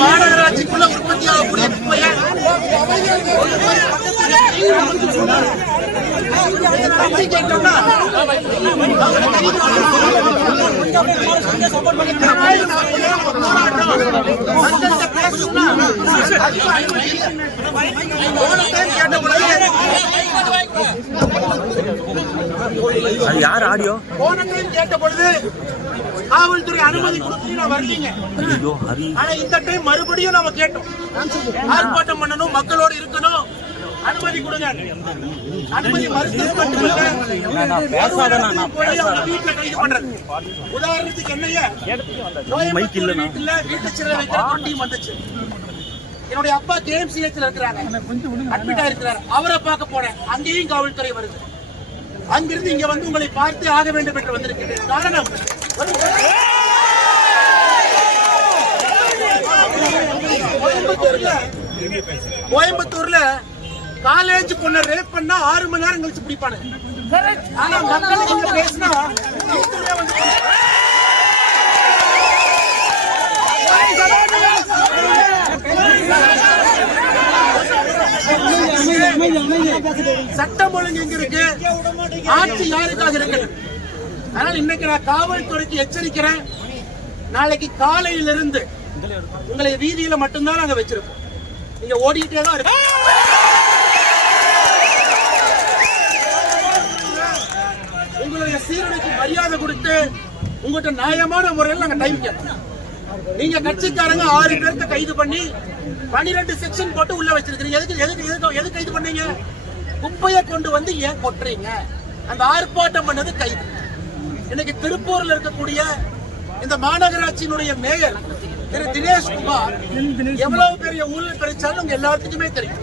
மாநகராட்சிக்குள்ள உற்பத்தியாகக்கூடிய குப்பையை யார் ஆடியோ போன டைம் கேட்ட பொழுது காவல்துறை அனுமதி கொடுத்து வரலீங்க. ஆனா இந்த டைம் மறுபடியும் நம்ம கேட்டோம், ஆர்ப்பாட்டம் பண்ணணும், மக்களோடு இருக்கணும், அனுமதி கொடுங்க. அனுமதி மறுத்தது மட்டுமல்ல, வீட்டுல கைது பண்றது. உதாரணத்துக்கு என்னைய வீட்டுல வீட்டு சிறை வைக்கிற டீம் வந்துச்சு. என்னுடைய அப்பா KMCH இருக்கிறாங்க, அட்மிட் ஆயிருக்கிறார். அவரை பார்க்க போனேன், அங்கேயும் காவல்துறை வருது. அங்கிருந்து இங்க வந்து உங்களை பார்த்து ஆக வேண்டும் என்று வந்திருக்கிறேன். காரணம், கோயம்புத்தூர்ல காலேஜ் பொண்ணு ரேப் பண்ணா 6 மணி நேரம் கழிச்சு பிடிப்பானு. ஆனா மக்கள் இங்க பேசினா சட்டம் ஒழுங்கு எங்க இருக்கு, ஆட்சி யாருக்காக இருக்கு? அதனால இன்னைக்கு நான் காவல்துறைக்கு எச்சரிக்கிறேன். நாளைக்கு காலையிலிருந்து உங்களை வீதியில மட்டும்தான் நாங்க வச்சிருப்போம். நீங்க ஓடிட்டே தான் இருக்கு. உங்களுடைய சீரமைக்கு மரியாதை கொடுத்து உங்கள்கிட்ட நியாயமான முறையில் நாங்க டைம் கேட்போம். நீங்க கட்சிக்காரங்க 6 பேர்த்த கைது பண்ணி 12 செக்ஷன் போட்டு உள்ள வச்சிருக்கீங்க. எதுக்கு கைது பண்ணீங்க? குப்பையை கொண்டு வந்து ஏன் கொட்டுறீங்க? அந்த ஆர்ப்பாட்டம் பண்ணது கைது. இன்னைக்கு திருப்பூர்ல இருக்கக்கூடிய இந்த மாநகராட்சியினுடைய மேயர் திரு தினேஷ்குமார் எவ்வளவு பெரிய ஊழல் கிடைச்சாலும் உங்க எல்லாத்துக்குமே தெரியும்.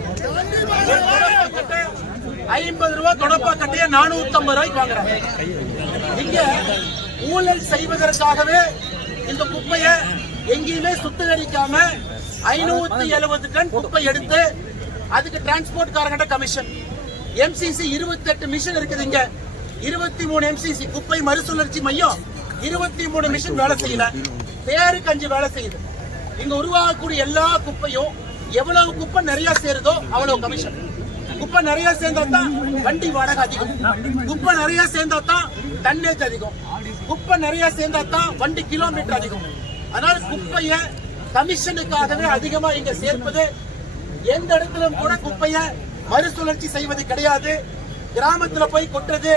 50 ரூபாய் தொடப்பா கட்டைய 450 ரூபாய்க்கு வாங்குறாங்க. இங்க ஊழல் செய்வதற்காகவே இந்த குப்பையை எங்கேயுமே சுத்திகரிக்காம 570 டன் குப்பை எடுத்து அதுக்கு டிரான்ஸ்போர்ட் காரங்கிட்ட கமிஷன். MCC 28 மிஷின் இருக்குது. இங்க 23 MCC குப்பை மறுசுழற்சி மையம் 23 மிஷின் வேலை செய்யல, பேருக்கு 5 வேலை செய்யுது. இங்க உருவாகக்கூடிய எல்லா குப்பையும் எவ்வளவு குப்பை நிறைய சேருதோ அவ்வளவு கமிஷன். குப்பை நிறைய சேர்ந்தா தான் வண்டி வாடகை அதிகம், குப்பை நிறைய சேர்ந்தா தான் டன்னேஜ் அதிகம், குப்பை நிறைய சேர்ந்தா தான் வண்டி கிலோமீட்டர் அதிகம். அதனால குப்பைய கமிஷனுக்காகவே அதிகமா இங்க சேர்ப்பது. எந்த இடத்திலும் கூட குப்பைய மறுசுழற்சி செய்வது கிடையாது. கிராமத்துல போய் கொட்டுறது,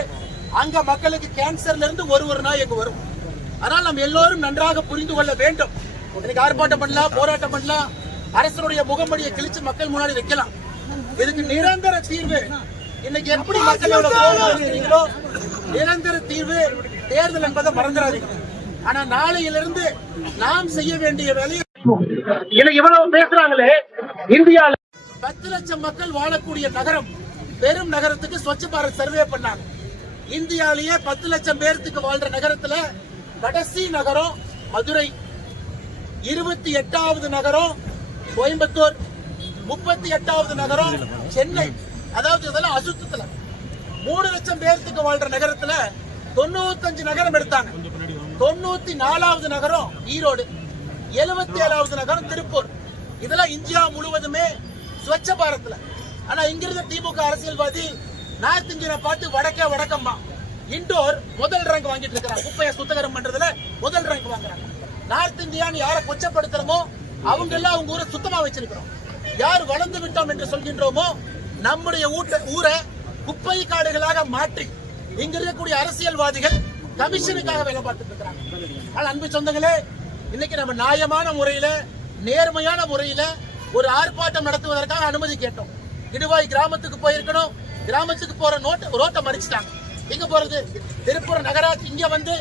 அங்க மக்களுக்கு கேன்சர்ல இருந்து ஒரு நாய் எங்க வரும். அதனால நம்ம எல்லோரும் நன்றாக புரிந்து கொள்ள வேண்டும். இன்னைக்கு ஆர்ப்பாட்டம் பண்ணலாம், போராட்டம் பண்ணலாம், அரசனுடைய முகமடியை கிழிச்சு மக்கள் முன்னாடி வைக்கலாம். இதுக்கு நிரந்தர தீர்வு இன்னைக்கு எப்படி மக்களோட நிரந்தர தீர்வு தேர்தல் என்பதை மறந்துடாதீங்க. ஆனா நாளையிலிருந்து நாம் செய்ய வேண்டிய வேலையை இவ்வளவு பேசுறாங்களே. இந்தியாவில் 10 லட்சம் மக்கள் வாழக்கூடிய நகரம், பெரும் நகரத்துக்கு ஸ்வச்ச பாரத் சர்வே பண்ணாங்க. இந்தியாலேயே 10 லட்சம் பேருக்கு வாழ்ற நகரத்துல கடைசி நகரம் மதுரை, 28வது நகரம் கோயம்புத்தூர், 38வது நகரம் சென்னை. அதாவது இதெல்லாம் அசுத்தத்துல 3 லட்சம் பேருக்கு வாழ்ற நகரத்துல 95 நகரம் எடுத்தாங்க. 94வது நகரம் ஈரோடு, 77வது நகரம் திருப்பூர். இதெல்லாம் இந்தியா முழுவதுமே ஸ்வச்ச பாரத்ல. ஆனா இங்கிருந்த திமுக அரசியல்வாதி நார்த் இந்தியனை பார்த்து வடக்கம்மா இண்டோர் முதல் ரேங்க் வாங்கிட்டு இருக்கிறாங்க. குப்பையை சுத்தகரம் பண்றதுல முதல் ரேங்க் வாங்குறாங்க. நார்த் இந்தியான்னு யாரை கொச்சப்படுத்துறோமோ அவங்க எல்லாம் அவங்க ஊரை சுத்தமா வச்சிருக்கிறோம். யார் வளர்ந்து விட்டோம் என்று சொல்கின்றோமோ நம்முடைய ஊரை குப்பை காடுகளாக மாற்றி இங்க இருக்கக்கூடிய அரசியல்வாதிகள் கமிஷனுக்காக வேலை பார்த்துட்டு இருக்கிறாங்க. ஆனால் அன்பு சொந்தங்களே, இன்னைக்கு நம்ம நியாயமான முறையில, நேர்மையான முறையில ஒரு ஆர்ப்பாட்டம் நடத்துவதற்காக அனுமதி கேட்டோம். இடுவாய் கிராமத்துக்கு போயிருக்கணும். கிராமத்துக்கு போற ரோட்டை மறிச்சிட்டாங்க. எங்க போறது? திருப்பூர் நகராட்சி இங்க வந்து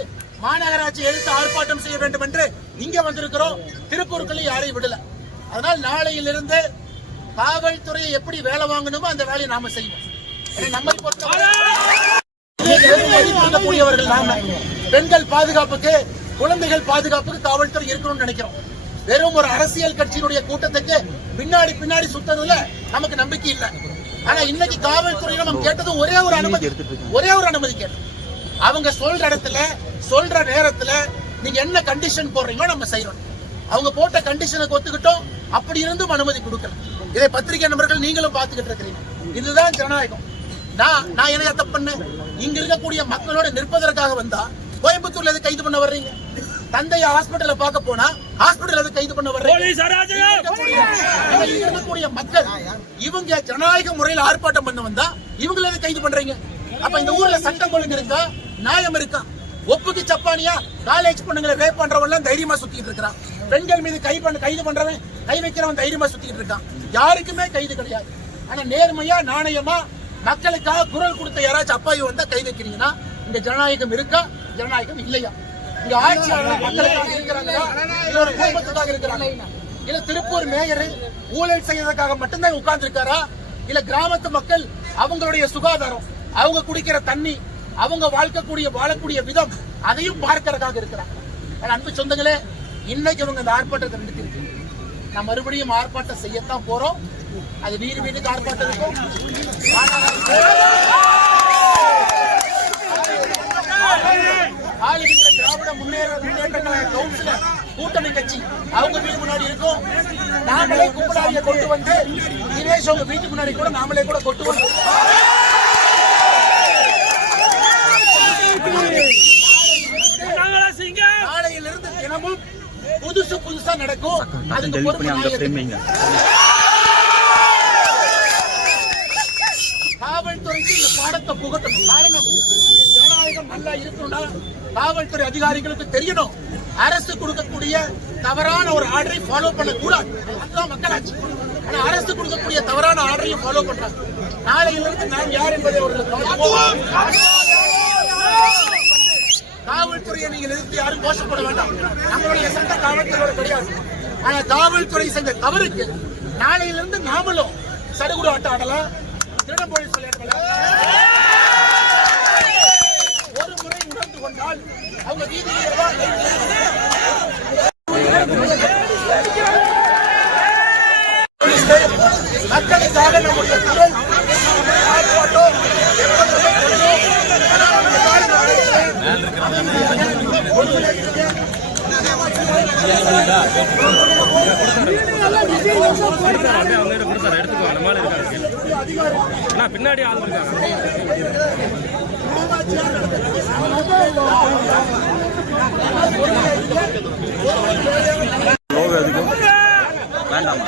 மாநகராட்சி எடுத்து ஆர்ப்பாட்டம் செய்ய வேண்டும் என்று இங்க வந்திருக்கிறோம். திருப்பூருக்குள்ள யாரையும் விடல. அதனால் நாளையிலிருந்து காவல்துறையை எப்படி வேலை வாங்கணுமோ அந்த வேலையை நாம செய்வோம். நம்மை பொறுத்தவரைக்கூடியவர்கள் நாம பெண்கள் பாதுகாப்புக்கு, குழந்தைகள் பாதுகாப்புக்கு காவல்துறை இருக்கணும்னு நினைக்கிறோம். வெறும் ஒரு அரசியல் கட்சியினுடைய கூட்டத்துக்கு பின்னாடி சுத்ததுல நமக்கு நம்பிக்கை இல்லை. ஆனா இன்னைக்கு காவல்துறையில நம்ம கேட்டது ஒரே ஒரு அனுமதி கேட்டோம். அவங்க சொல்ற இடத்துல, சொல்ற நேரத்துல நீங்க என்ன கண்டிஷன் போடுறீங்களோ நம்ம செய்யறோம். அவங்க போட்ட கண்டிஷனுக்கு ஒத்துக்கிட்டோம். அப்படி இருந்தும் அனுமதி கொடுக்கல. இதை பத்திரிகை நண்பர்கள் நீங்களும் பார்த்துக்கிட்டு இருக்கிறீங்க. இதுதான் ஜனநாயகம். நான் என்ன தப்பு பண்ண? இங்க இருக்கக்கூடிய மக்களோட நிற்பதற்காக வந்தா கோயம்புத்தூர்ல எது கைது பண்ண வர்றீங்க? தந்தைய ஹாஸ்பிட்டல்ல பார்க்க போனா ஹாஸ்பிட்டல் எது கைது பண்ண வர்றீங்க? இருக்கக்கூடிய மக்கள் இவங்க ஜனநாயக முறையில் ஆர்ப்பாட்டம் பண்ண வந்தா இவங்களை எது கைது பண்றீங்க? அப்ப இந்த ஊர்ல சட்டம் ஒழுங்கு இருக்கா? நியாயம் இருக்கா? ஒப்புக்கு சப்பானியா காலேஜ் பொண்ணுங்களை ரேப் பண்றவன் தைரியமா சுத்திட்டு இருக்கான். பெண்கள் மீது கைது பண்றவன், கை வைக்கிறவன் தைரியமா சுத்திட்டு இருக்கான். யாருக்குமே கைது கிடையாது. ஆனா நேர்மையா, நாணயமா மக்களுக்காக குரல் கொடுத்த யாராச்சும் அப்பாவி வந்தா கை வைக்கிறீங்கன்னா இந்த ஜனநாயகம் இருக்கா? ஜனநாயகம் இல்லையா? இங்க ஆட்சியாளர் மக்களுக்காக இருக்கிறாங்களா இல்ல ஒரு குடும்பத்துக்காக இருக்கிறாங்க? இல்ல திருப்பூர் மேயர் ஊழல் செய்யறதுக்காக மட்டும்தான் உட்கார்ந்து இருக்காரா? இல்ல கிராமத்து மக்கள் அவங்களுடைய சுகாதாரம், அவங்க குடிக்கிற தண்ணி, அவங்க வாழக்கூடிய விதம் அதையும் பார்க்கறதுக்காக இருக்கிறாங்க. அன்பு சொந்தங்களே, இன்னைக்கு அவங்க இந்த ஆர்ப்பாட்டத்தை நடத்திருக்கு. நான் மறுபடியும் ஆர்ப்பாட்டம் செய்யத்தான் போறோம். அது வீட்டுக்கு ஆர்ப்பாட்டம் இருக்கும். ஆளுகின்ற திராவிட முன்னேற்ற கவுன்சில கூட்டணி கட்சி அவங்க வீட்டு முன்னாடி இருக்கும். நாமளே கும்பலாரியை கொண்டு வந்து தினேஷ் அவங்க வீட்டுக்கு முன்னாடி கூட நாமளே கூட கொண்டு வந்து நாளையிலிருந்து தினமும் புதுசா நடக்கும். அதுக்கு காவல்துறைக்கு இந்த பாடத்தை புகட்டணும். காரணம், ஜனநாயகம் நல்லா இருக்கணும்னா காவல்துறை அதிகாரிகளுக்கு தெரியணும். அரசு கொடுக்கக்கூடிய தவறான ஒரு ஆர்டரை ஃபாலோ பண்ணக்கூடாது. அதுதான் மக்களாட்சி. ஆனா அரசு கொடுக்கக்கூடிய தவறான ஆர்டரையும் ஃபாலோ பண்றாங்க. நாளையிலிருந்து நாம் யார் என்பதை அவர்களுக்கு காவல்துறையை நீங்கள் எதிர்த்து யாரும் கோஷப்பட வேண்டாம். நம்மளுடைய சட்ட காவல்துறையோட கிடையாது. ஆனா காவல்துறை செஞ்ச தவறுக்கு நாளையிலிருந்து நாமளும் சடுகுடு ஆட்டம் ஆடலாம், திருடம் போலீஸ் விளையாடலாம். ஒரு முறை உணர்ந்து கொண்டால் அவங்க வீதியிலே மக்களுக்காக நம்முடைய குரல் ஆர்ப்பாட்டம் பின்னாடி ஆள் இருக்காங்க. வேண்டாமா?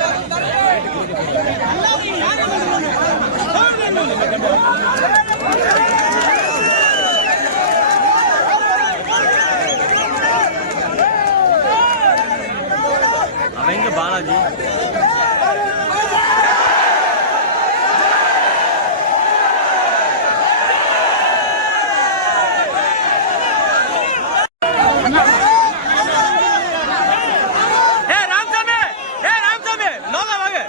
அவங்க பாலாஜி ராமசாமி லோகா வாங்க.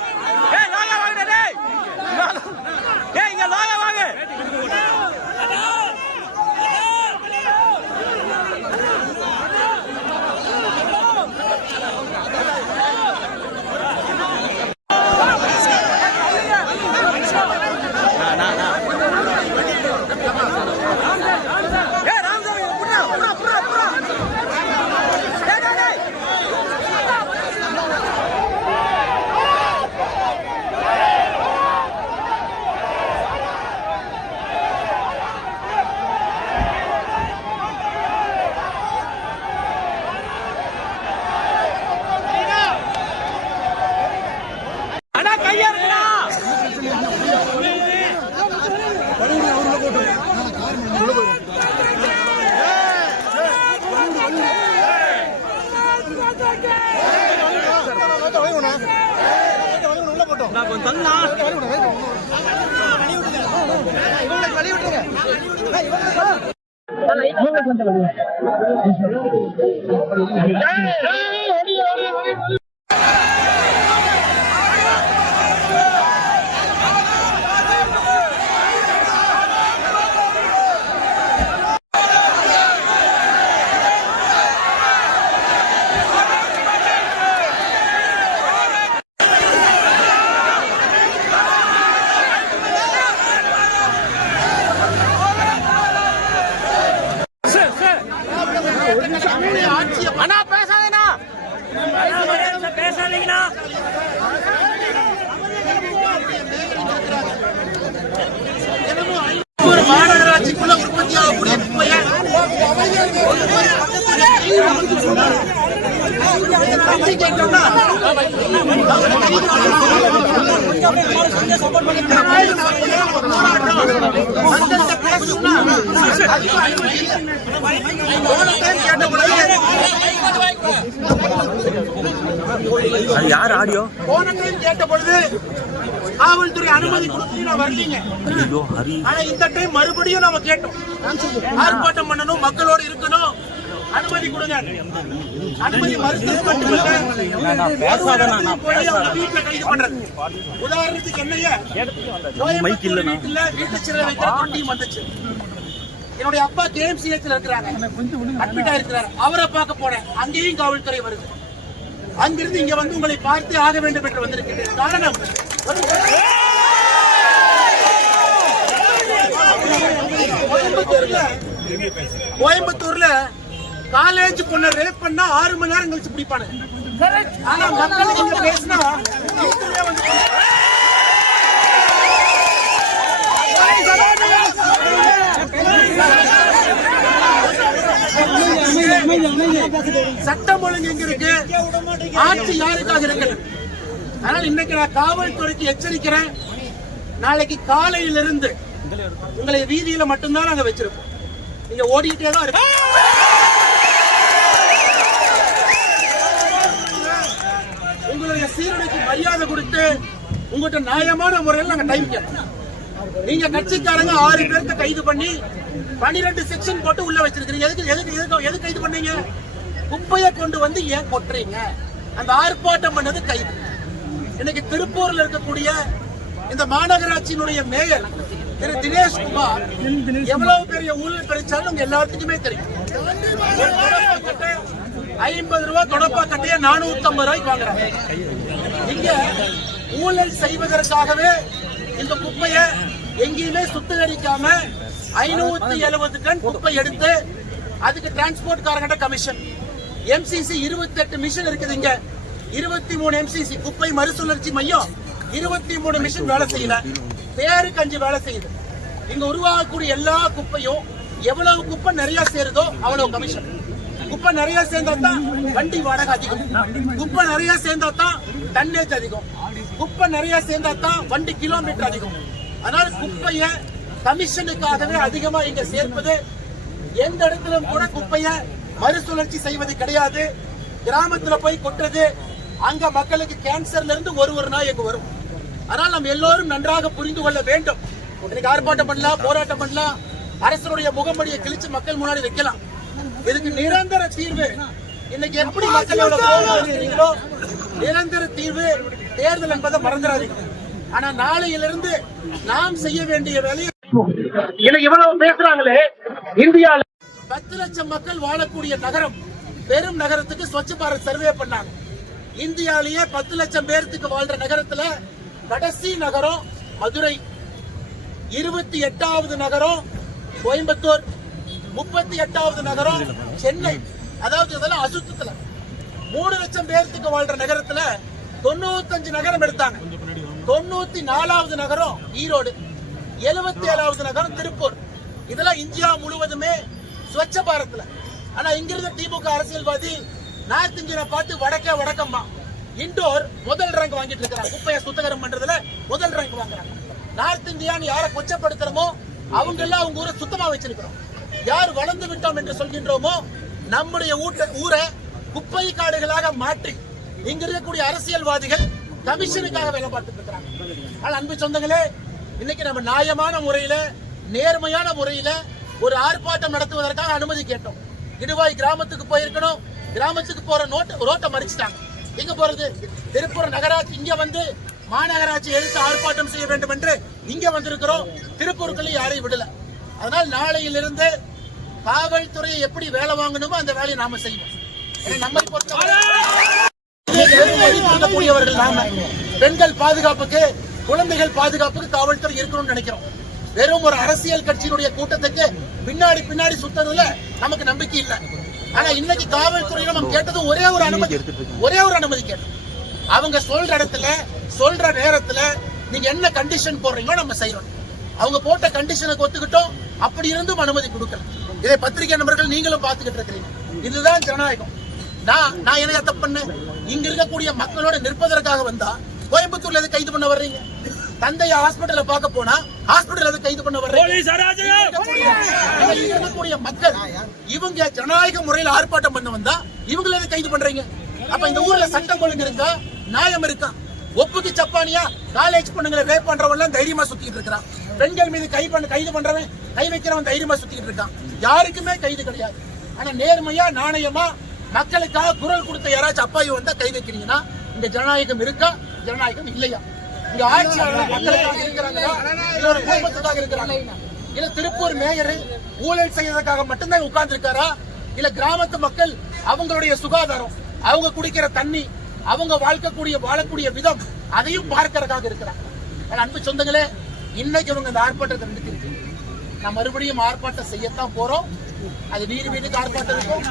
கொஞ்சம் தள்ளுண்ணா. அண்ணா பேசாதேண்ணா, பேசாதீங்கண்ணா. ஒரு மாநகராட்சிக்குள்ள உற்பத்தி ஆகக்கூடிய குப்பையை அது யார் ஆடியோ? போன டைம் கேட்ட பொழுது காவல்துறை அனுமதி கொடுத்து நான் வரலீங்க. ஐயோ ஹரி. ஆனா இந்த டைம் மறுபடியும் நாம கேட்டோம், ஆர்ப்பாட்டம் பண்ணணும், மக்களோடு இருக்கணும், அனுமதி கொடுங்க. அனுமதி மறுத்தது மட்டுமல்ல, வீட்டுல கைது பண்றது. உதாரணத்துக்கு என்னைய கோயம்புத்தூர் வீட்டுல வீட்டு சிறை வைக்கிற தொண்டியும் வந்துச்சு. என்னுடைய அப்பா கேஎம்சிஹெச்ல இருக்கிறாங்க, அட்மிட் ஆயிருக்கிறார். அவரை பார்க்க போனேன், அங்கேயும் காவல்துறை வருது. அங்கிருந்து இங்க வந்து உங்களை பார்த்து ஆக வேண்டும் என்று வந்திருக்கிறேன். காரணம், கோயம்புத்தூர்ல காலேஜ் பொண்ணை ரேப் பண்ணா 6 மணி நேரம் கழிச்சு பிடிப்பானு. ஆனா மக்களுக்கு இங்க பேசினா சட்டம் ஒழுங்கு எங்க இருக்கு, ஆட்சி யாருக்காக இருக்கு? அதனால இன்னைக்கு நான் காவல்துறைக்கு எச்சரிக்கிறேன். நாளைக்கு காலையிலிருந்து உங்களை வீதியில மட்டும்தான் நாங்க வச்சிருக்கோம். நீங்க ஓடிக்கிட்டே தான் இருக்கு. உங்களுடைய சீரடைக்கு மரியாதை கொடுத்து உங்கள்கிட்ட நியாயமான முறையில் நாங்க டைம் கேட்போம். நீங்க கட்சிக்காரங்க 6 பேர்த்த கைது பண்ணி 12 செக்ஷன் போட்டு உள்ள வச்சிருக்கீங்க. எது கைது பண்ணீங்க? குப்பையை கொண்டு வந்து ஏன் கொட்டுறீங்க? அந்த ஆர்ப்பாட்டம் பண்ணது கைது. இன்னைக்கு திருப்பூர்ல இருக்கக்கூடிய இந்த மாநகராட்சியினுடைய மேயர் திரு தினேஷ் குமார் எவ்வளவு பெரிய ஊழல் கிடைச்சாலும் உங்க எல்லாத்துக்குமே தெரியும். 50 ரூபாய் தொடப்பா கட்டைய 450 ரூபாய்க்கு வாங்குறாங்க. இங்க ஊழல் செய்வதற்காகவே இந்த குப்பையை எங்கேயுமே சுத்திகரிக்காம 570 டன் குப்பை எடுத்து அதுக்கு டிரான்ஸ்போர்ட் காரங்கிட்ட கமிஷன். எம்சிசி 28 மிஷின் இருக்குது. இங்க 23 எம்சிசி குப்பை மறுசுழற்சி மையம் 23 மிஷின் வேலை செய்யல, பேருக்கு 5 வேலை செய்யுது. இங்க உருவாகக்கூடிய எல்லா குப்பையும் எவ்வளவு குப்பை நிறைய சேருதோ அவ்வளவு கமிஷன். குப்பை நிறைய சேர்ந்தா தான் வண்டி வாடகை அதிகம், குப்பை நிறைய சேர்ந்தா தான் டன்னேஜ் அதிகம், குப்பை நிறைய சேர்ந்தா தான் வண்டி கிலோமீட்டர் அதிகம். அதனால குப்பைய கமிஷனுக்காகவே அதிகமா இங்க சேர்ப்பது. எந்த இடத்திலும் கூட குப்பைய மறுசுழற்சி செய்வது கிடையாது. கிராமத்துல போய் கொட்டுறது, அங்க மக்களுக்கு கேன்சர்ல இருந்து ஒரு நாய் எங்க வரும். அதனால நம்ம எல்லோரும் நன்றாக புரிந்து கொள்ள வேண்டும். இன்னைக்கு ஆர்ப்பாட்டம் பண்ணலாம், போராட்டம் பண்ணலாம், அரசனுடைய முகமடியை கிழிச்சு மக்கள் முன்னாடி வைக்கலாம். இதுக்கு நிரந்தர தீர்வு இன்னைக்கு எப்படி மக்களோட போராடுறீங்களோ நிரந்தர தீர்வு தேர்தல் என்பதை மறந்துடாதீங்க. ஆனா நாளையிலிருந்து நாம் செய்ய வேண்டிய வேலையை இன்னைக்கு இவ்வளவு பேசுறாங்களே. இந்தியால 10 லட்சம் மக்கள் வாழக்கூடிய நகரம், பெரும் நகரத்துக்கு ஸ்வச்ச பாரத் சர்வே பண்ணாங்க. இந்தியாலேயே 10 லட்சம் பேருக்கு வாழ்ற நகரத்துல கடைசி நகரம் மதுரை, 28வது நகரம் கோயம்புத்தூர், 38வது நகரம் சென்னை. அதாவது இதெல்லாம் அசுத்தத்துல 3 லட்சம் பேருக்கு வாழ்ற நகரத்துல 95 நகரம் எடுத்தாங்க. 94வது நகரம் ஈரோடு, 77வது நகரம் திருப்பூர். இதெல்லாம் இந்தியா முழுவதுமே ஸ்வச்ச பாரத்ல. ஆனா இங்கிருந்த திமுக அரசியல்வாதி நார்த் இந்தியனை பார்த்து வடக்கம்மா இண்டோர் முதல் ரேங்க் வாங்கிட்டு இருக்கிறாங்க. குப்பையை சுத்தகரம் பண்றதுல முதல் ரேங்க் வாங்குறாங்க. நார்த் இந்தியான்னு யாரை கொச்சப்படுத்துறோமோ அவங்க எல்லாம் அவங்க ஊரை சுத்தமா வச்சிருக்கிறோம். யார் வளர்ந்து விட்டோம் என்று சொல்கின்றோமோ நம்முடைய ஊரை குப்பை காடுகளாக மாற்றி இங்க இருக்கக்கூடிய அரசியல்வாதிகள் கமிஷனுக்காக வேலை பார்த்துட்டு இருக்கிறாங்க. ஆனால் அன்பு சொந்தங்களே, இன்னைக்கு நம்ம நியாயமான முறையில, நேர்மையான முறையில ஒரு ஆர்ப்பாட்டம் நடத்துவதற்காக அனுமதி கேட்டோம். இடுவாய் கிராமத்துக்கு போயிருக்கணும். கிராமத்துக்கு போற ரோட்டை மறிச்சிட்டாங்க. எங்க போறது? திருப்பூர் நகராட்சி இங்க வந்து மாநகராட்சி எழுத்து ஆர்ப்பாட்டம் செய்ய வேண்டும் என்று இங்க வந்திருக்கிறோம். திருப்பூருக்குள்ள யாரையும் விடல. அதனால் நாளையிலிருந்து காவல்துறையை எப்படி வேலை வாங்கணுமோ அந்த வேலையை நாம செய்வோம். நம்மை பொறுத்தவரைக்கூடியவர்கள் நாம பெண்கள் பாதுகாப்புக்கு, குழந்தைகள் பாதுகாப்புக்கு காவல்துறை இருக்கணும்னு நினைக்கிறோம். வெறும் ஒரு அரசியல் கட்சியினுடைய கூட்டத்துக்கு பின்னாடி சுத்தறதுல நமக்கு நம்பிக்கை இல்லை. ஆனா இன்னைக்கு காவல்துறையில நம்ம கேட்டது ஒரே ஒரு அனுமதி கேட்டோம். அவங்க சொல்ற இடத்துல, சொல்ற நேரத்துல நீங்க என்ன கண்டிஷன் போடுறீங்களோ நம்ம செய்யறோம். அவங்க போட்ட கண்டிஷனுக்கு ஒத்துக்கிட்டோம். அப்படி இருந்தும் அனுமதி கொடுக்கல. இதை பத்திரிகை நண்பர்கள் நீங்களும் பாத்துக்கிட்டு இருக்கிறீங்க. இதுதான் ஜனநாயகம். நான் என்ன தப்பு பண்ணேன்? இங்க இருக்கக்கூடிய மக்களோட நிற்பதற்காக வந்தா கோயம்புத்தூர்ல எது கைது பண்ண வர்றீங்க? தந்தைய ஹாஸ்பிட்டல பார்க்க போனா ஹாஸ்பிட்டல் எது கைது பண்ண வர்றீங்க? இருக்கக்கூடிய மக்கள் இவங்க ஜனநாயக முறையில் ஆர்ப்பாட்டம் பண்ண வந்தா இவங்களை எது கைது பண்றீங்க? அப்ப இந்த ஊர்ல சட்டம் ஒழுங்கு இருக்கா? நியாயம் இருக்கா? ஒப்புக்கு சப்பானியா காலேஜ் பொண்ணுங்களை ரேப் பண்றவன் தைரியமா சுத்திட்டு இருக்கான். பெண்கள் மீது கைது பண்றவன், கை வைக்கிறவன் தைரியமா சுத்திட்டு இருக்கான். யாருக்குமே கைது கிடையாது. ஆனா நேர்மையா, நாணயமா மக்களுக்காக குரல் கொடுத்த யாராச்சும் அப்பாவி வந்தா கை வைக்கிறீங்கன்னா இந்த ஜனநாயகம் இருக்கா? ஜனநாயகம் இல்லையா? இங்க ஆட்சியாளர் மக்களுக்காக இருக்கிறாங்களா? இல்ல ஒரு குடும்பத்துக்காக இருக்கிறாங்க? இல்ல திருப்பூர் மேயர் ஊழல் செய்யறதுக்காக மட்டும்தான் உட்கார்ந்து இருக்காரா? இல்ல கிராமத்து மக்கள் அவங்களுடைய சுகாதாரம், அவங்க குடிக்கிற தண்ணி, அவங்க வாழக்கூடிய விதம் அதையும் பார்க்கறதுக்காக இருக்கிறாங்க. அன்பு சொந்தங்களே, இன்னைக்கு இவங்க இந்த ஆர்ப்பாட்டத்தை நிறுத்திருக்கு. நான் மறுபடியும் ஆர்ப்பாட்டம் செய்யத்தான் போறோம். அது வீட்டுக்கு ஆர்ப்பாட்டம் இருக்கும்.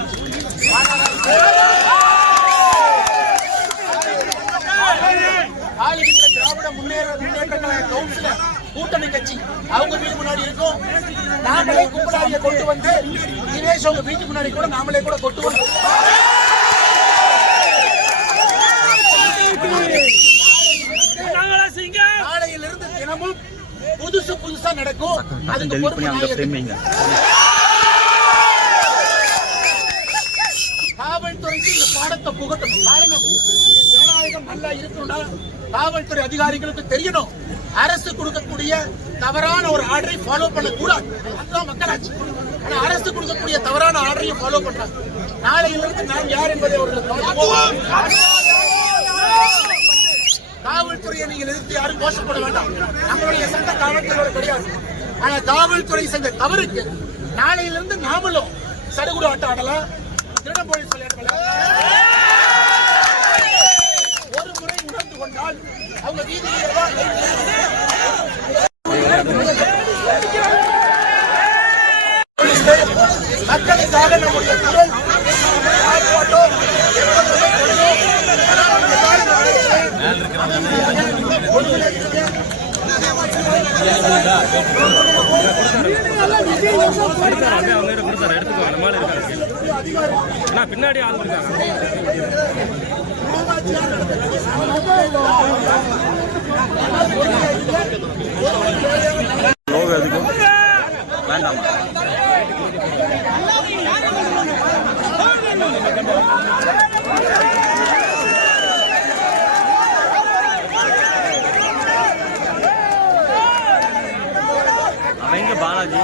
ஆளுகின்ற திராவிட முன்னேற்ற கழக கவுன்சிலர் கூட்டணி கட்சி அவங்க வீடு முன்னாடி இருக்கும். நாமளே கும்பலாரியை கொண்டு வந்து தினேஷ் அவங்க வீட்டுக்கு முன்னாடி கூட நாமளே கூட கொண்டு வந்து நாளையிலிருந்து தினமும் புதுசா நடக்கும். அதுக்கு பொறுப்பு காவல்துறைக்கு இந்த பாடத்தை புகட்டணும். காரணம், ஜனநாயகம் நல்லா இருக்கணும்னா காவல்துறை அதிகாரிகளுக்கு தெரியணும். அரசு கொடுக்கக்கூடிய தவறான ஒரு ஆர்டரை ஃபாலோ பண்ணக்கூடாது. அதுதான் மக்களாட்சி. ஆனா அரசு கொடுக்கக்கூடிய தவறான ஆர்டரையும் ஃபாலோ பண்றாங்க. நாளையிலிருந்து நாம் யார் என்பதை காவல்துறையை நீங்கள் எதிர்த்து யாரும் கோஷப்பட வேண்டாம். நம்மளுடைய சட்ட காவல்துறையோட கிடையாது. ஆனா காவல்துறை செஞ்ச தவறுக்கு நாளையிலிருந்து நாமளும் சடுகுடு ஆட்டம் ஆடலாம், திருடன் போலீஸ் விளையாடலாம். ஒரு முறை உணர்ந்து கொண்டால் அவங்க வீதியில் மக்களுக்காக நம்முடைய குரல் ஆர்ப்பாட்டம் பின்னாடி ஆள் இருக்காங்க. வேண்டாம். அவங்க பாலாஜி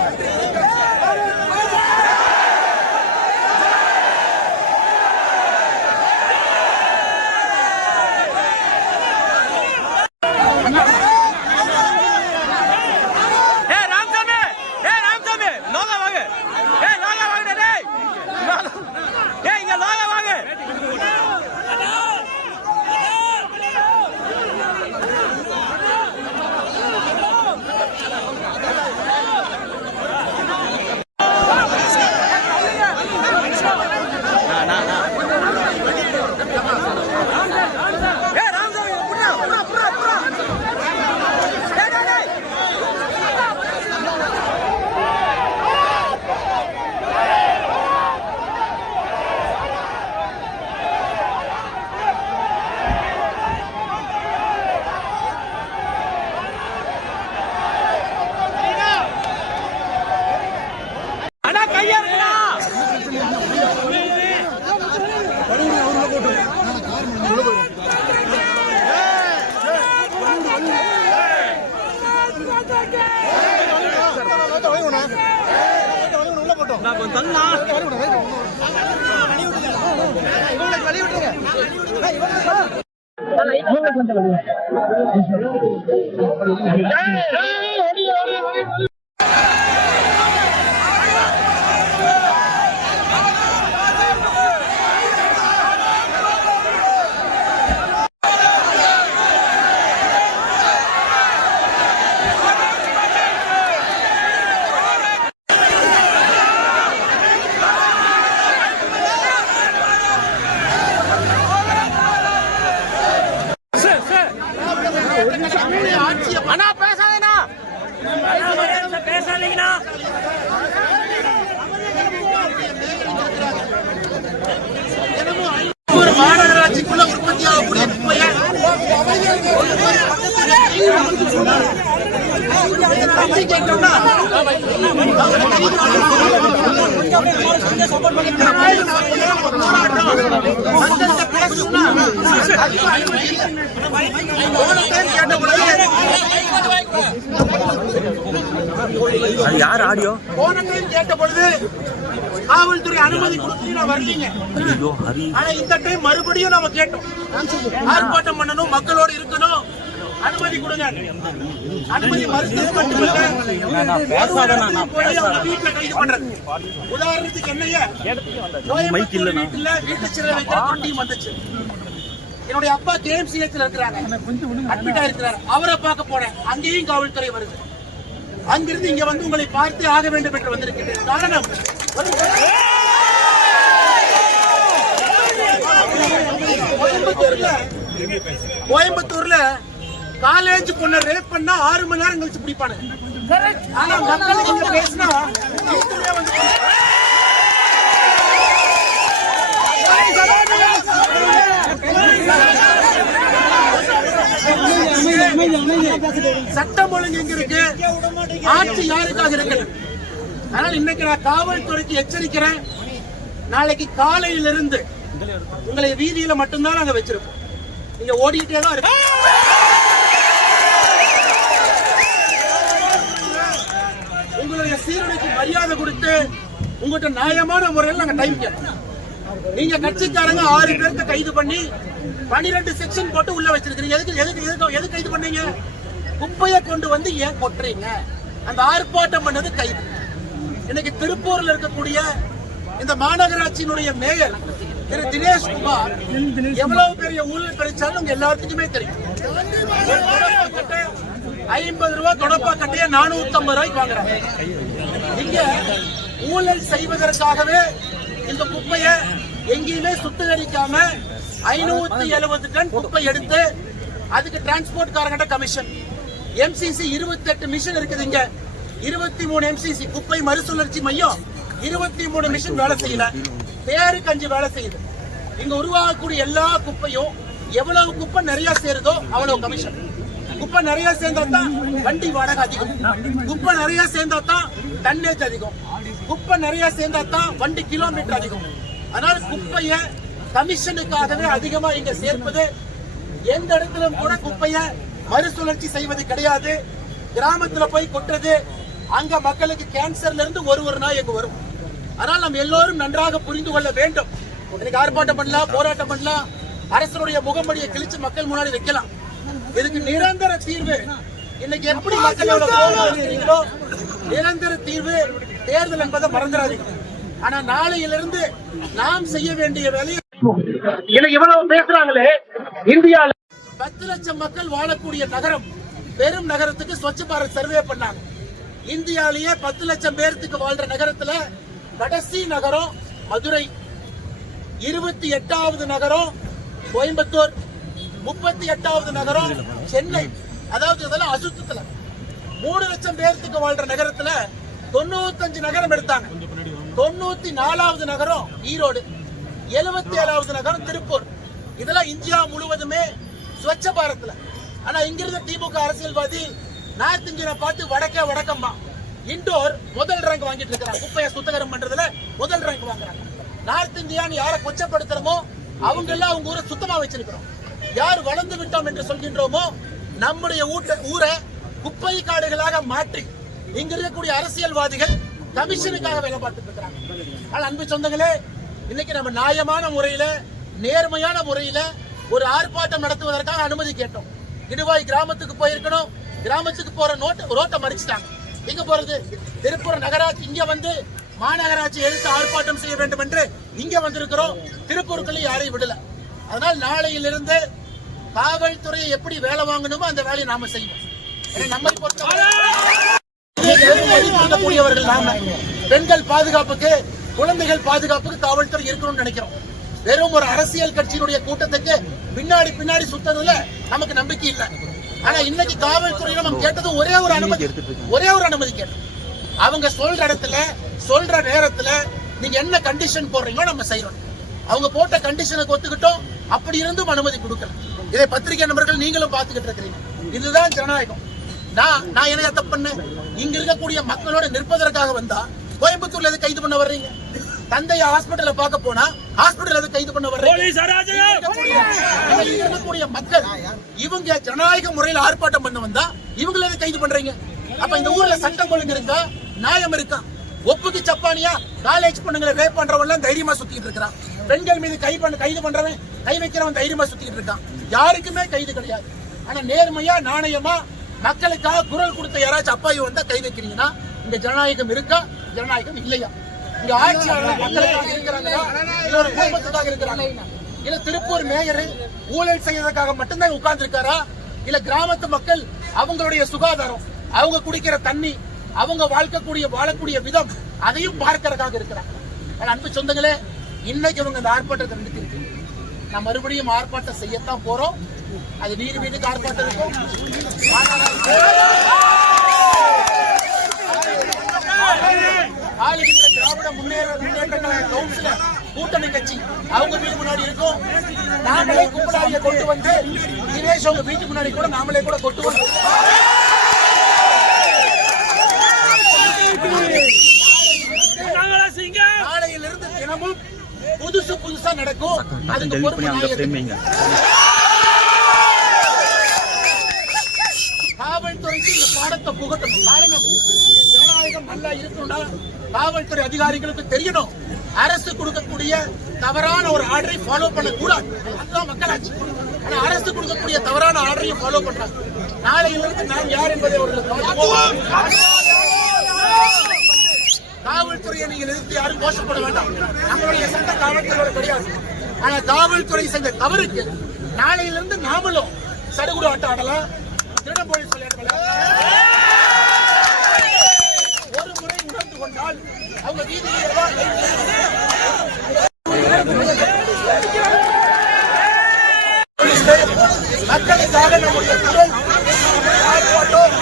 நான் கொஞ்சம் தள்ளா அண்ணா பேசாதேண்ணா, பேசாதீங்கண்ணா. ஒரு மாநகராட்சிக்குள்ள உற்பத்தியாகக்கூடிய குப்பையை தம்பி கேட்டோம்னா மக்கள்கிட்ட பேசணும்னா கேட்ட அது யார் ஆடியோ? போன டைம் கேட்ட பொழுது காவல்துறை அனுமதி கொடுத்து நான் வரலீங்க. ஐயோ ஹரி. ஆனா இந்த டைம் மறுபடியும் நாம கேட்டோம், ஆர்ப்பாட்டம் பண்ணணும், மக்களோடு இருக்கணும், அனுமதி கொடுங்க. அனுமதி மறுத்தது மட்டுமல்ல, போய் அவங்க வீட்டுல கைது பண்றது. உதாரணத்துக்கு என்னைய கோயம்புத்தூர் வீட்டு சிறை வைக்கிற கொண்டியும் வந்துச்சு. என்னுடைய அப்பா KMCH இருக்கிறாங்க, அட்மிட் ஆயிருக்கிறார். அவரை பார்க்க போனேன், அங்கேயும் காவல்துறை வருது. அங்கிருந்து இங்க வந்து உங்களை பார்த்து ஆக வேண்டும் என்று வந்திருக்கிறேன். காரணம், கோயம்புத்தூர்ல காலேஜ் பொண்ணை ரேப் பண்ணா 6 மணி நேரம் கழிச்சு பிடிப்பானுங்க. ஆனா மக்களுக்கு இங்க பேசினா வீட்டுலயே வந்து சட்டம் ஒழுங்கு எங்க இருக்கு, ஆட்சி யாருக்காக இருக்கு? அதனால இன்னைக்கு நான் காவல்துறைக்கு எச்சரிக்கிறேன், நாளைக்கு காலையிலிருந்து உங்களை வீதியில மட்டும்தான் நாங்க வச்சிருக்கோம். நீங்க ஓடிட்டே தான் இருக்கு. உங்களுடைய சீரழிக்கு மரியாதை கொடுத்து உங்கள்கிட்ட நியாயமான முறையில் நாங்க டைம் கேட்போம். நீங்க கட்சிக்காரங்க 6 பேருக்கு கைது பண்ணி 12 செக்ஷன் போட்டு உள்ள வச்சிருக்கீங்க. எது கைது பண்ணீங்க? குப்பையை கொண்டு வந்து ஏன் கொட்டுறீங்க? அந்த ஆர்ப்பாட்டம் பண்ணது கைது. இன்னைக்கு திருப்பூர்ல இருக்கக்கூடிய இந்த மாநகராட்சியினுடைய மேயர் திரு தினேஷ்குமார் எவ்வளவு பெரிய ஊழல் கிடைச்சாலும் உங்க எல்லாத்துக்குமே தெரியும். 50 ரூபாய் தொடப்பா கட்டைய 450 ரூபாய்க்கு வாங்குறாங்க. இங்க ஊழல் செய்வதற்காகவே இந்த குப்பையை எங்கேயுமே சுத்திகரிக்காம 570 டன் குப்பை எடுத்து அதுக்கு டிரான்ஸ்போர்ட் காரங்கிட்ட கமிஷன். MCC 28 மிஷின் இருக்குது. இங்க 23 MCC குப்பை மறுசுழற்சி மையம் 23 மிஷின் வேலை செய்யல, பேருக்கு 5 வேலை செய்யுது. இங்க உருவாகக்கூடிய எல்லா குப்பையும் எவ்வளவு குப்பை நிறைய சேருதோ அவ்வளவு கமிஷன். குப்பை நிறைய சேர்ந்தா தான் வண்டி வாடகை அதிகம், குப்பை நிறைய சேர்ந்தா தான் டன்னேஜ் அதிகம், குப்பை நிறைய சேர்ந்தா தான் வண்டி கிலோமீட்டர் அதிகம். அதனால குப்பைய கமிஷனுக்காகவே அதிகமா இங்க சேர்ப்பது. எந்த இடத்திலும் கூட குப்பைய மறுசுழற்சி செய்வது கிடையாது. கிராமத்துல போய் கொட்டுறது, அங்க மக்களுக்கு கேன்சர்ல இருந்து ஒரு நாய் எங்க வரும். அதனால நம்ம எல்லோரும் நன்றாக புரிந்து கொள்ள வேண்டும். இன்னைக்கு ஆர்ப்பாட்டம் பண்ணலாம், போராட்டம் பண்ணலாம், அரசனுடைய முகமடியை கிழிச்சு மக்கள் முன்னாடி வைக்கலாம். இதுக்கு நிரந்தர தீர்வு இன்னைக்கு எப்படி மக்களோட கோபம் நிரந்தர தீர்வு தேர்தல் என்பதை மறந்துடாதீங்க. ஆனா நாளையிலிருந்து நாம் செய்ய வேண்டிய வேலையை இவ்வளவு பேசுறாங்களே. இந்தியாவில் 10 லட்சம் மக்கள் வாழக்கூடிய நகரம், பெரும் நகரத்துக்கு ஸ்வச்ச பாரத் சர்வே பண்ணாங்க. இந்தியாலேயே 10 லட்சம் பேருக்கு வாழ்ற நகரத்துல கடைசி நகரம் மதுரை, 28வது நகரம் கோயம்புத்தூர், 38வது நகரம் சென்னை. அதாவது இதெல்லாம் அசுத்தத்துல 3 லட்சம் பேருக்கு வாழ்ற நகரத்துல 95 நகரம் எடுத்தாங்க. 94வது நகரம் ஈரோடு, 77வது நகரம் திருப்பூர். இதெல்லாம் இந்தியா முழுவதுமே ஸ்வச்ச பாரத்ல. ஆனா இங்கிருந்த திமுக அரசியல்வாதி நார்த் இந்தியனை பார்த்து வடக்கம்மா இண்டோர் முதல் ரேங்க் வாங்கிட்டு இருக்கிறாங்க. குப்பையை சுத்தகரம் பண்றதுல முதல் ரேங்க் வாங்குறாங்க. நார்த் இந்தியான்னு யாரை கொச்சப்படுத்துறோமோ அவங்க எல்லாம் அவங்க ஊரை சுத்தமா வச்சிருக்கிறோம். யார் வளர்ந்து விட்டோம் என்று சொல்கின்றோமோ நம்முடைய ஊரை குப்பை காடுகளாக மாற்றி இங்க இருக்கக்கூடிய அரசியல்வாதிகள் கமிஷனுக்காக வேலை பார்த்துட்டு இருக்கிறாங்க. ஆனால் அன்பு சொந்தங்களே, இன்னைக்கு நம்ம நியாயமான முறையில நேர்மையான முறையில ஒரு ஆர்ப்பாட்டம் நடத்துவதற்காக அனுமதி கேட்டோம். இடுவாய் கிராமத்துக்கு போயிருக்கணும். கிராமத்துக்கு போற ரோட்டை மறிச்சிட்டாங்க. எங்க போறது? திருப்பூர் நகராட்சி இங்க வந்து மாநகராட்சி எதிர்த்து ஆர்ப்பாட்டம் செய்ய வேண்டும் என்று இங்க வந்திருக்கிறோம். திருப்பூருக்குள்ள யாரையும் விடல. அதனால் நாளையிலிருந்து காவல்துறையை எப்படி வேலை வாங்கணுமோ அந்த வேலையை நாம செய்வோம். நம்மை பொறுத்தவரைக்கூடியவர்கள் நாம பெண்கள் பாதுகாப்புக்கு, குழந்தைகள் பாதுகாப்புக்கு காவல்துறை இருக்கணும்னு நினைக்கிறோம். வெறும் ஒரு அரசியல் கட்சியினுடைய கூட்டத்துக்கு பின்னாடி சுத்ததுல நமக்கு நம்பிக்கை இல்லை. ஆனா இன்னைக்கு காவல்துறையில நம்ம கேட்டது ஒரே ஒரு அனுமதி கேட்டோம். அவங்க சொல்ற இடத்துல சொல்ற நேரத்துல நீங்க என்ன கண்டிஷன் போடுறீங்களோ நம்ம செய்யறோம். அவங்க போட்ட கண்டிஷனுக்கு ஒத்துக்கிட்டோம். அப்படி இருந்தும் அனுமதி கொடுக்கல. இதை பத்திரிகை நண்பர்கள் நீங்களும் பாத்துக்கிட்டு இருக்கிறீங்க. இதுதான் ஜனநாயகம். நான் என்ன தப்பு பண்ண? இங்க இருக்கக்கூடிய மக்களோட நிற்பதற்காக வந்தா கோயம்புத்தூர்ல எது கைது பண்ண வர்றீங்க? தந்தைய ஹாஸ்பிட்டல்ல பார்க்க போனா ஹாஸ்பிட்டல் எது கைது பண்ண வர்றீங்க? இருக்கக்கூடிய மக்கள் இவங்க ஜனநாயக முறையில் ஆர்ப்பாட்டம் பண்ண வந்தா இவங்களை எது கைது பண்றீங்க? அப்ப இந்த ஊர்ல சட்டம் ஒழுங்கு இருக்கா? நியாயம் இருக்கா? ஒப்புக்கு சப்பானியா காலேஜ் பொண்ணுங்களை ரேப் பண்றவன் தைரியமா சுத்திட்டு இருக்கான். பெண்கள் மீது கைது பண்றவன், கை வைக்கிறவன் தைரியமா சுத்திட்டு இருக்கான். யாருக்குமே கைது கிடையாது. ஆனா நேர்மையா நாணயமா மக்களுக்காக குரல் கொடுத்த யாராச்சும் அப்பாயி வந்தா கை வைக்கிறீங்கன்னா இங்க ஜனநாயகம் இருக்கா? ஜனநாயகம் இல்லையா? இங்க ஆட்சியாளர் மக்களுக்காக இருக்கிறாங்களா இல்ல ஒரு குடும்பத்துக்காக இருக்கிறாங்க? இல்ல திருப்பூர் மேயர் ஊழல் செய்யறதுக்காக மட்டும்தான் உட்கார்ந்து இருக்காரா? இல்ல கிராமத்து மக்கள் அவங்களுடைய சுகாதாரம், அவங்க குடிக்கிற தண்ணி, அவங்க வாழக்கூடிய விதம் அதையும் பார்க்கறதுக்காக இருக்கிறாங்க. அன்பு சொந்தங்களே, இன்னைக்கு இவங்க இந்த ஆர்ப்பாட்டத்தை நடத்திருக்கு. நான் மறுபடியும் ஆர்ப்பாட்டம் செய்யத்தான் போறோம். அது வீட்டுக்கு ஆர்ப்பாட்டம் இருக்கும். ஆளுகின்ற திராவிட முன்னேற்ற கழக கவுன்சிலர் கூட்டணி கட்சி அவங்க வீட்டு முன்னாடி இருக்கும். நாமளே குப்பலாரியை கொண்டு வந்து தினேஷ் அவங்க வீட்டு முன்னாடி கூட நாமளே கூட கொண்டு வந்து நாளையிலிருந்து தினமும் புதுசா நடக்கும். அதுக்கு பொறுப்பு காவல்துறைக்கு இந்த பாடத்தை புகட்டணும். காரணம், ஜனநாயகம் நல்லா இருக்கணும்னா காவல்துறை அதிகாரிகளுக்கு தெரியணும் அரசு கொடுக்கக்கூடிய தவறான ஒரு ஆர்டரை ஃபாலோ பண்ணக்கூடாது. அதுதான் மக்களாட்சி. ஆனா அரசு கொடுக்கக்கூடிய தவறான ஆர்டரையும் ஃபாலோ பண்றாங்க. நாளையிலிருந்து நாம் யார் என்பதை அவர்களுக்கு காவல்துறையை நீங்கள் எதிர்த்து யாரும் கோஷப்பட வேண்டாம். நம்மளுடைய சட்ட காவல்துறையோட கிடையாது. ஆனா காவல்துறை செஞ்ச தவறுக்கு நாளையிலிருந்து நாமளும் சடுகுடு ஆட்டம் ஆடலாம், திருடம் போலீஸ் விளையாடலாம். ஒரு முறை உணர்ந்து கொண்டால் அவங்க வீதியில் மக்களுக்காக நம்முடைய குரல் ஆர்ப்பாட்டம்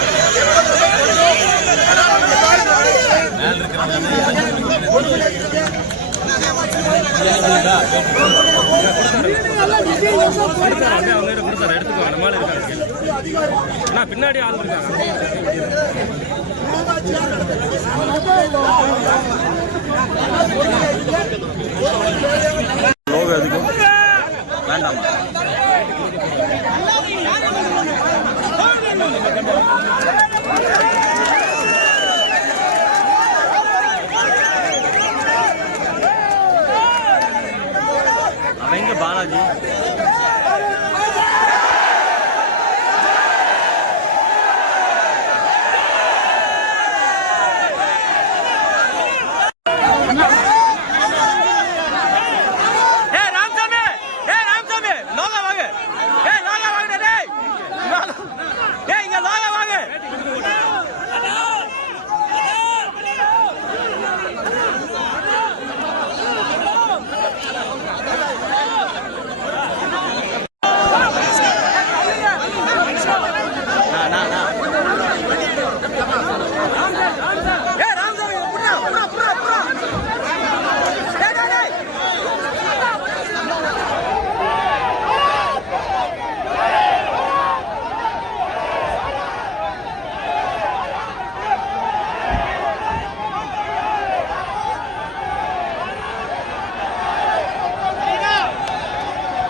பின்னாடி ஆள் இருக்காங்க.